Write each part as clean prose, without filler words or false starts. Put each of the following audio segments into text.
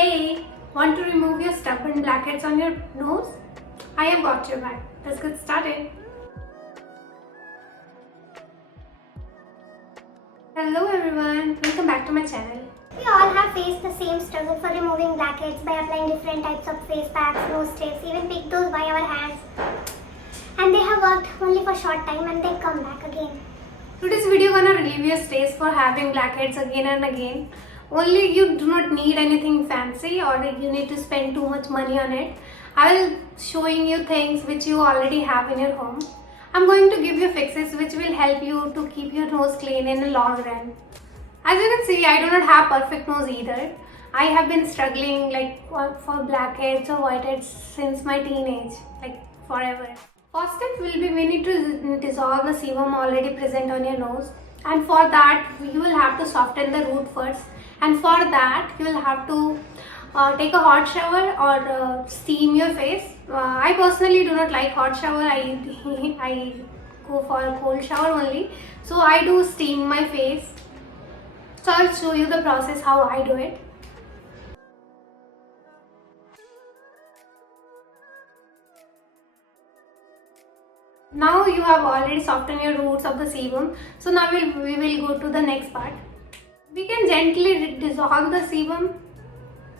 Hey, want to remove your stubborn blackheads on your nose? I have got your back. Let's get started. Hello everyone, welcome back to my channel. We all have faced the same struggle for removing blackheads by applying different types of face packs, nose strips, even pick those by our hands. And they have worked only for a short time and they come back again. Today's video gonna relieve your stress for having blackheads again and again. Only you do not need anything fancy or you need to spend too much money on it. I will showing you things which you already have in your home. I'm going to give you fixes which will help you to keep your nose clean in the long run. As you can see, I do not have perfect nose either. I have been struggling for blackheads or whiteheads since my teenage, forever. First step will be we need to dissolve the sebum already present on your nose, and for that you will have to soften the root first, and for that you will have to take a hot shower or steam your face. I personally do not like hot shower. I go for a cold shower only, so I do steam my face. So I'll show you the process how I do it. Now you have already softened your roots of the sebum. So now we will go to the next part. We can gently dissolve the sebum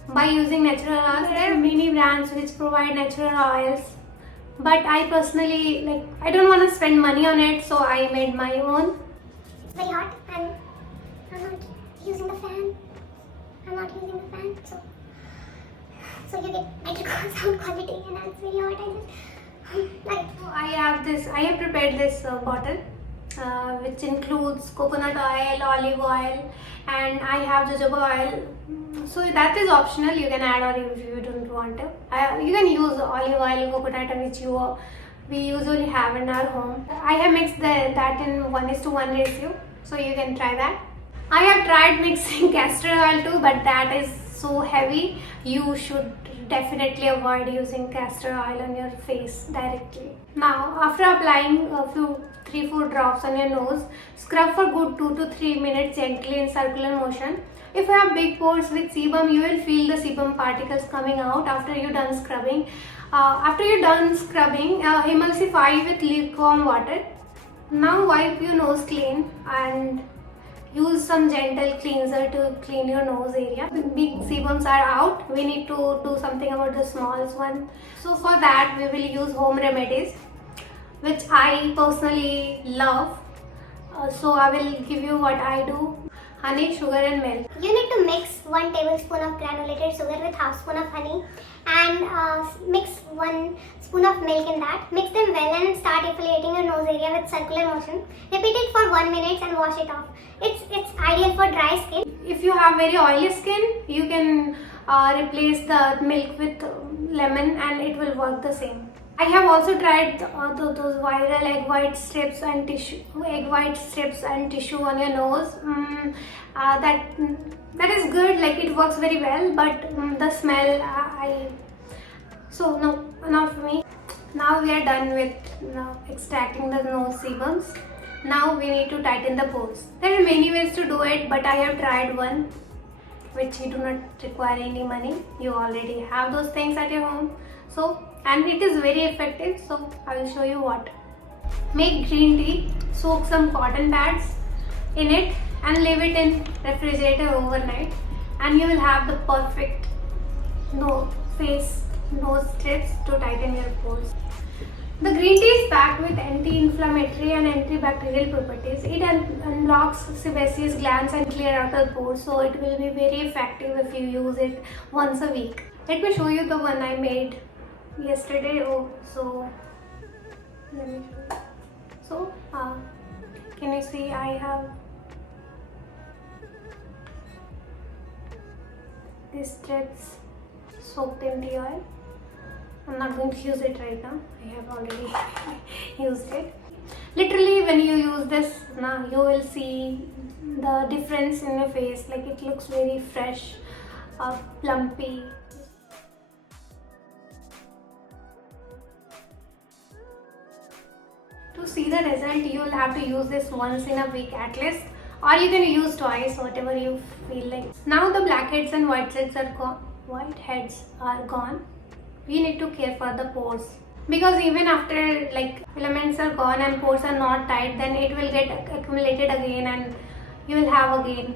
by using natural oils. There are many brands which provide natural oils, but I personally I don't want to spend money on it, so I made my own. It's very hot and I'm not using the fan. So you get better sound quality and it's very hot. I have prepared this bottle which includes coconut oil, olive oil, and I have jojoba oil. So that is optional, you can add or if you don't want to. You can use olive oil, coconut, which we usually have in our home. I have mixed that in 1:1 ratio, so you can try that. I have tried mixing castor oil too, but that is so heavy. You should definitely avoid using castor oil on your face directly. Now, after applying a few 3-4 drops on your nose, scrub for good 2 to 3 minutes gently in circular motion. If you have big pores with sebum, you will feel the sebum particles coming out after you're done scrubbing. After you're done scrubbing, emulsify with lukewarm water. Now wipe your nose clean and use some gentle cleanser to clean your nose area. Big sebums are out. We need to do something about the small one. So for that we will use home remedies, which I personally love. So I will give you what I do. Honey, sugar and milk. You need to mix 1 tablespoon of granulated sugar with half spoon of honey and mix 1 spoon of milk in that. Mix them well and start exfoliating your nose area with circular motion. Repeat it for 1 minute and wash it off. It's ideal for dry skin. If you have very oily skin, you can replace the milk with lemon and it will work the same. I have also tried those viral egg white strips and tissue on your nose. That is good. It works very well, but the smell now for me. Now we are done with extracting the nose sebums. Now we need to tighten the pores. There are many ways to do it, but I have tried one which you do not require any money. You already have those things at your home. And it is very effective, so I will show you what. Make green tea, soak some cotton pads in it and leave it in refrigerator overnight, and you will have the perfect nose strips to tighten your pores. The green tea is packed with anti-inflammatory and antibacterial properties. It unlocks sebaceous glands and clear out the pores, so it will be very effective if you use it once a week. Let me show you the one I made yesterday. Let me show you. Can you see I have these strips soaked in tea oil. I'm not going to use it right now. I have already used it. Literally, when you use this, you will see the difference in your face. It looks very fresh, plumpy. To see the result, you will have to use this once in a week at least. or you can use twice, whatever you feel like. Now the blackheads and whiteheads are whiteheads are gone, we need to care for the pores, because even after like filaments are gone and pores are not tight, then it will get accumulated again and you will have again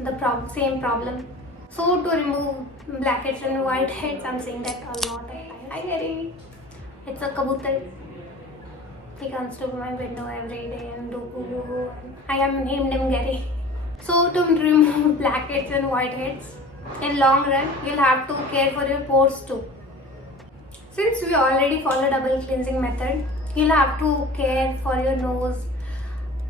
the same problem. So to remove blackheads and whiteheads, I'm saying that a lot of time. Hi Gary, it's a kabutar. He comes to my window every day and do poo. I have named him Gary. So to remove blackheads and whiteheads, in long run, you'll have to care for your pores too. Since we already follow double cleansing method, you'll have to care for your nose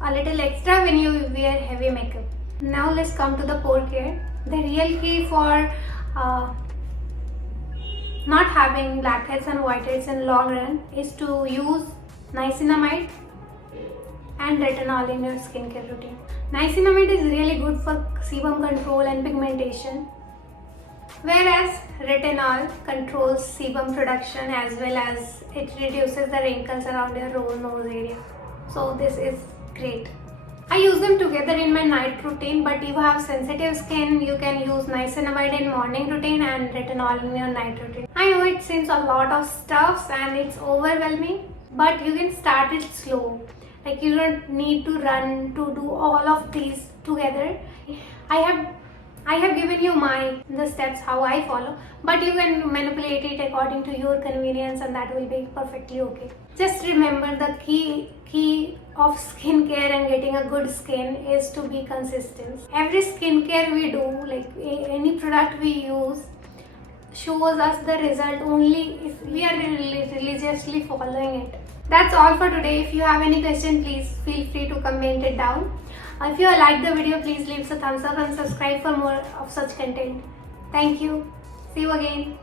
a little extra when you wear heavy makeup. Now let's come to the pore care. The real key for not having blackheads and whiteheads in long run is to use niacinamide and retinol in your skincare routine. Niacinamide is really good for sebum control and pigmentation, whereas retinol controls sebum production as well as it reduces the wrinkles around your nose area. So this is great. I use them together in my night routine, but if you have sensitive skin, you can use niacinamide in morning routine and retinol in your night routine. I know it seems a lot of stuff and it's overwhelming, but you can start it slow. Like you don't need to run to do all of these together. I have given you the steps how I follow, but you can manipulate it according to your convenience and that will be perfectly okay. Just remember the key of skincare and getting a good skin is to be consistent. Every skincare we do, like any product we use, shows us the result only if we are religiously following it. That's all for today. If you have any question, please feel free to comment it down. If you like the video, please leave a thumbs up and subscribe for more of such content. Thank you. See you again.